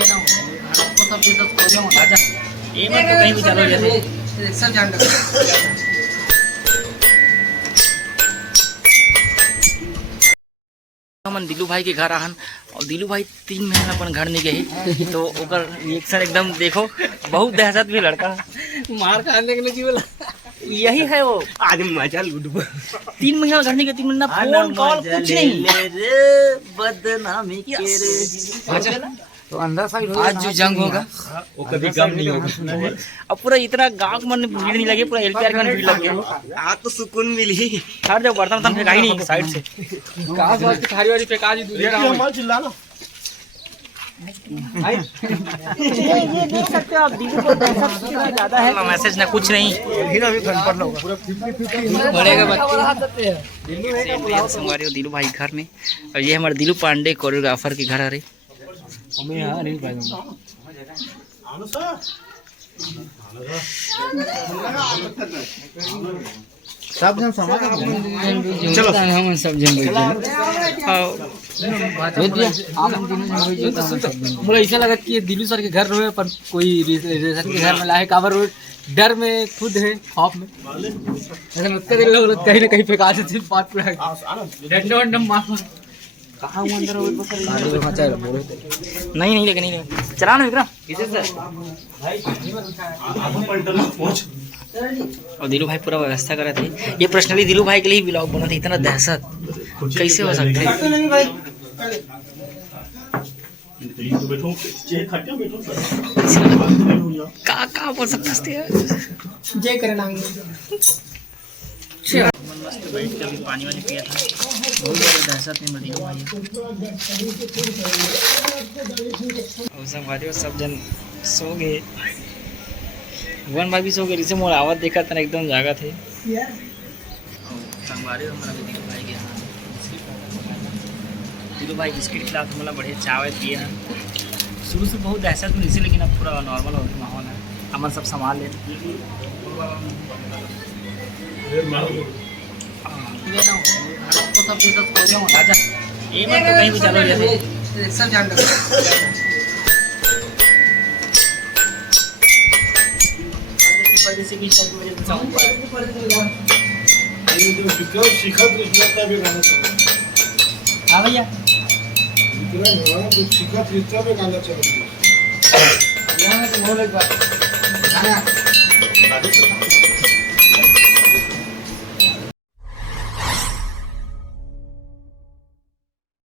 आपको सब चीज़ प्रॉब्लम होता है। ये मत तो कहीं भी चलो जैसे सब जान लो। हमन दिलू भाई के घर आहन और दिलू भाई 3 महीना अपन घर नहीं गए तो ओकर रिएक्शन एकदम देखो, बहुत दहशत भी लड़का मार खाने के लिए जी बोला यही है वो। आज मजा लूटबो। 3 महीना घर नहीं गए, 3 महीना फोन कॉल कुछ नहीं। बदनामी के रे तो अंदर साइड आज जो जंग होगा वो कभी कम नहीं होगा। अब पूरा इतना गांव में भीड़ नहीं लगे, पूरा एलपीआर में भीड़ लग गया। आज तो सुकून मिली। हर जब बर्तन वर्तन फेंका ही नहीं साइड से। कहां से की थारी वाली फेंका दी दूसरे राम मत चिल्ला ना। ये देख सकते हो आप, दिल्ली को दहशत ज्यादा है ना, मैसेज ना कुछ नहीं। फिर अभी फन पर होगा बढ़ेगा बच्चे। हमारे दिलू भाई घर में, और ये हमारे दिलू पांडे कोरियोग्राफर के घर आ रही। हमें यहां नहीं पाएंगे। सब जन समाज चलो हम सब जन मुझे ऐसा लगा कि दिलू सर के घर रहे पर कोई रेशन के घर में लाए काबर डर में खुद है खौफ में ऐसा लगता है लोग कहीं ना कहीं फेंका देते बात पूरा डंडा वंडा मार कहाँ हूँ अंदर नहीं नहीं लेकिन नहीं चला ना विक्रम किसे सर। और दिलू भाई पूरा व्यवस्था कर रहे थे। ये पर्सनली दिलू भाई के लिए ब्लॉग बना था। इतना दहशत कैसे हो सकते है? कहाँ बोल सकते हैं जय करना मस्त बैठ के अभी पानी वानी पिया था। बहुत ज़्यादा दहशत में मरी भाई। और सब भाई सब जन सो गए। भगवान भाई भी सो गए। इसे मोर आवाज़ देखा था एकदम जागा थे। संगवारी हमारा दिलू भाई के यहाँ दिलू भाई बिस्किट खिला तो मतलब बढ़िया चावल पिए हैं। शुरू से बहुत दहशत में इसी, लेकिन अब पूरा नॉर्मल हो गया माहौल है। अमन सब संभाल ले। आपको सब चीज़ प्रॉब्लम होता है। ये मत तो कहीं भी चलो जैसे सब जान लो। से भी सब मेरे साउंड ये जो शिखर कृष्णा भी गाना चल रहा है। हाँ भैया शिखर कृष्णा भी गाना चल रहा है। यहाँ से बोले गाना